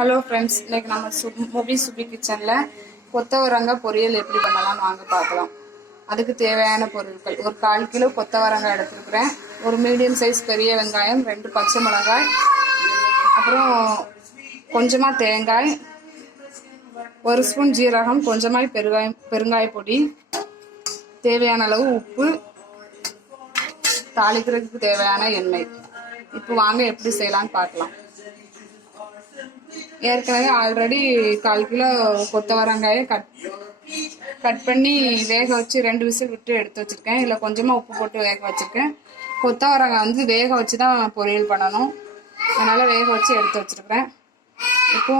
Hello friends, இன்னைக்கு நம்ம movie சுபி கிச்சனில் கொத்தவரங்காய் பொரியல் எப்படி பண்ணலாம்னு வாங்க பார்க்கலாம். அதுக்கு தேவையான பொருட்கள்: ஒரு 1/4 கிலோ கொத்தவரங்காய் எடுத்துருக்குறேன், ஒரு மீடியம் சைஸ் பெரிய வெங்காயம், 2 பச்சை மிளகாய், அப்புறம் கொஞ்சமாக தேங்காய், 1 ஸ்பூன் ஜீரகம், கொஞ்சமாக பெருங்காய பொடி, தேவையான அளவு உப்பு, தாளிக்கிறதுக்கு தேவையான எண்ணெய். இப்போ வாங்க எப்படி செய்யலான்னு பார்க்கலாம். ஏற்கனவே ஆல்ரெடி 1/4 கிலோ கொத்தவரங்காயை கட் பண்ணி வேக வச்சு 2 விசில் விட்டு எடுத்து வச்சுருக்கேன். இதில் கொஞ்சமாக உப்பு போட்டு வேக வச்சுருக்கேன். கொத்தவரங்காய் வந்து வேக வச்சு தான் பொரியல் பண்ணணும், அதனால் வேக வச்சு எடுத்து வச்சுருக்கிறேன். இப்போ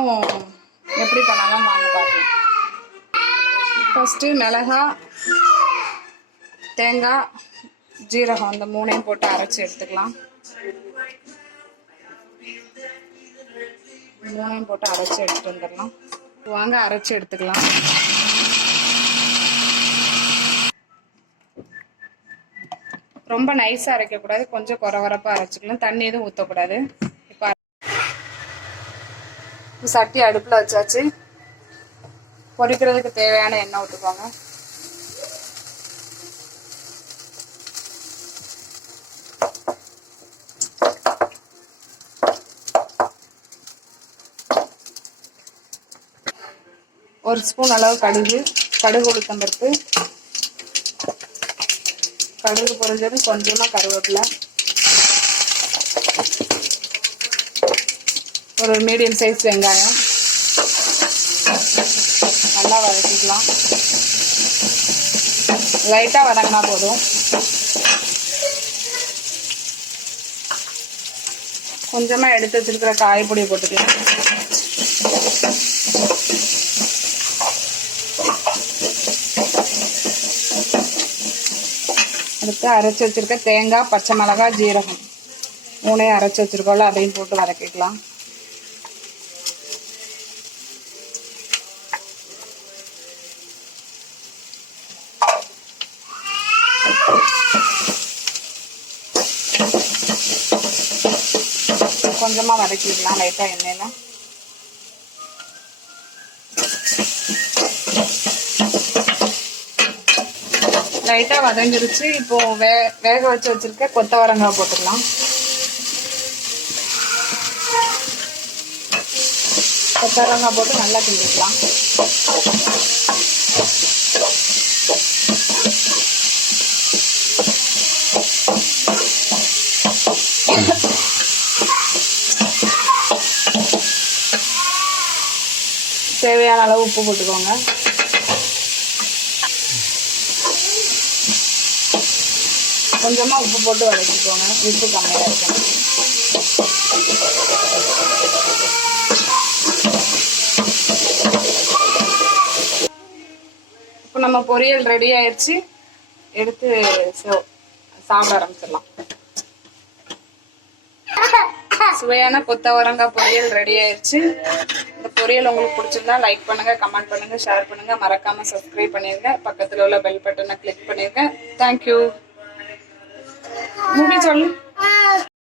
எப்படி பண்ணலாம் வாங்க பார்க்கலாம். ஃபஸ்ட்டு மிளகாய், தேங்காய், ஜீரகம் இந்த 3ஐயும் போட்டு அரைச்சி எடுத்துக்கலாம். 3ஐயும் போட்டு அரைச்சி எடுத்துட்டு வந்துடலாம். வாங்க அரைச்சி எடுத்துக்கலாம். ரொம்ப நைஸாக அரைக்கக்கூடாது, கொஞ்சம் குறவரப்பாக அரைச்சிக்கலாம். தண்ணி எதுவும் ஊற்றக்கூடாது. இப்போ சட்டி அடுப்பில் வச்சாச்சு. பொரிக்கிறதுக்கு தேவையான எண்ணெய் ஊற்றுக்கோங்க. ஒரு ஸ்பூன் அளவு கடுகு உளுத்தம்பருப்பு, கடுகு பொரிஞ்சது கொஞ்சமாக கருவேப்பிலை, ஒரு மீடியம் சைஸ் வெங்காயம் நல்லா வதக்கிக்கலாம். லைட்டாக வதங்கினா போதும். கொஞ்சமாக எடுத்து வச்சிருக்கிற காய்பொடியை போட்டுக்கலாம். அடுத்து அரைச்சி வச்சிருக்க தேங்காய், பச்சை மிளகாய், ஜீரகம் 3ஐயும் அரைச்சி வச்சிருக்கோம்ல, அதையும் போட்டு வதக்கிக்கலாம். கொஞ்சமா வதக்கிக்கலாம் லைட்டா எண்ணெயில. லைட்டா வதங்கிருச்சு. இப்போ வேக வச்சு வச்சிருக்க கொத்தவரங்காய் போட்டுக்கலாம். கொத்தவரங்காய் போட்டு நல்லா கிண்டிக்கலாம். தேவையான அளவு உப்பு போட்டுக்கோங்க. கொஞ்சமா உப்பு போட்டு வதக்கிக்கோங்க, உப்பு கம்மியாக இருக்கணும். இப்போ நம்ம பொரியல் ரெடி ஆயிடுச்சு. எடுத்து சாப்பிட ஆரம்பிச்சிடலாம். சுவையான கொத்தவரங்காய் பொரியல் ரெடி ஆயிடுச்சு. இந்த பொரியல் உங்களுக்கு பிடிச்சிருந்தா லைக் பண்ணுங்க, கமெண்ட் பண்ணுங்க, ஷேர் பண்ணுங்க, மறக்காம சப்ஸ்கிரைப் பண்ணிருங்க. பக்கத்துல உள்ள பெல் பட்டனை கிளிக் பண்ணிருங்க. தேங்க்யூ. மூவி சொல்லு.